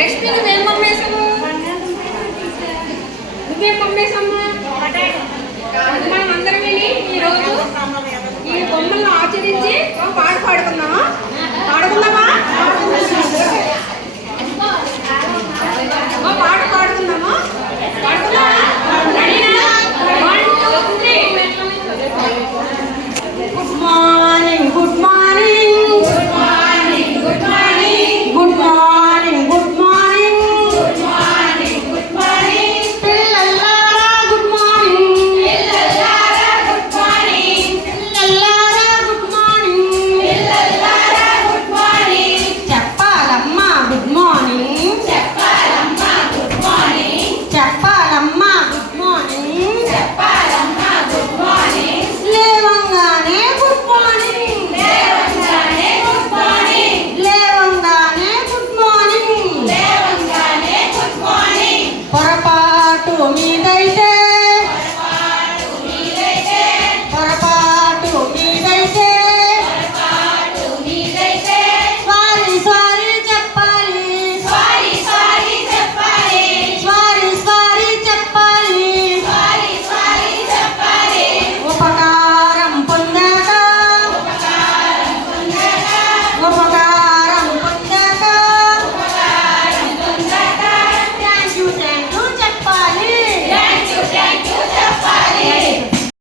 లక్ష్మి నువ్వేం అమ్మేశావు నువ్వేం అమ్మేశమ్మా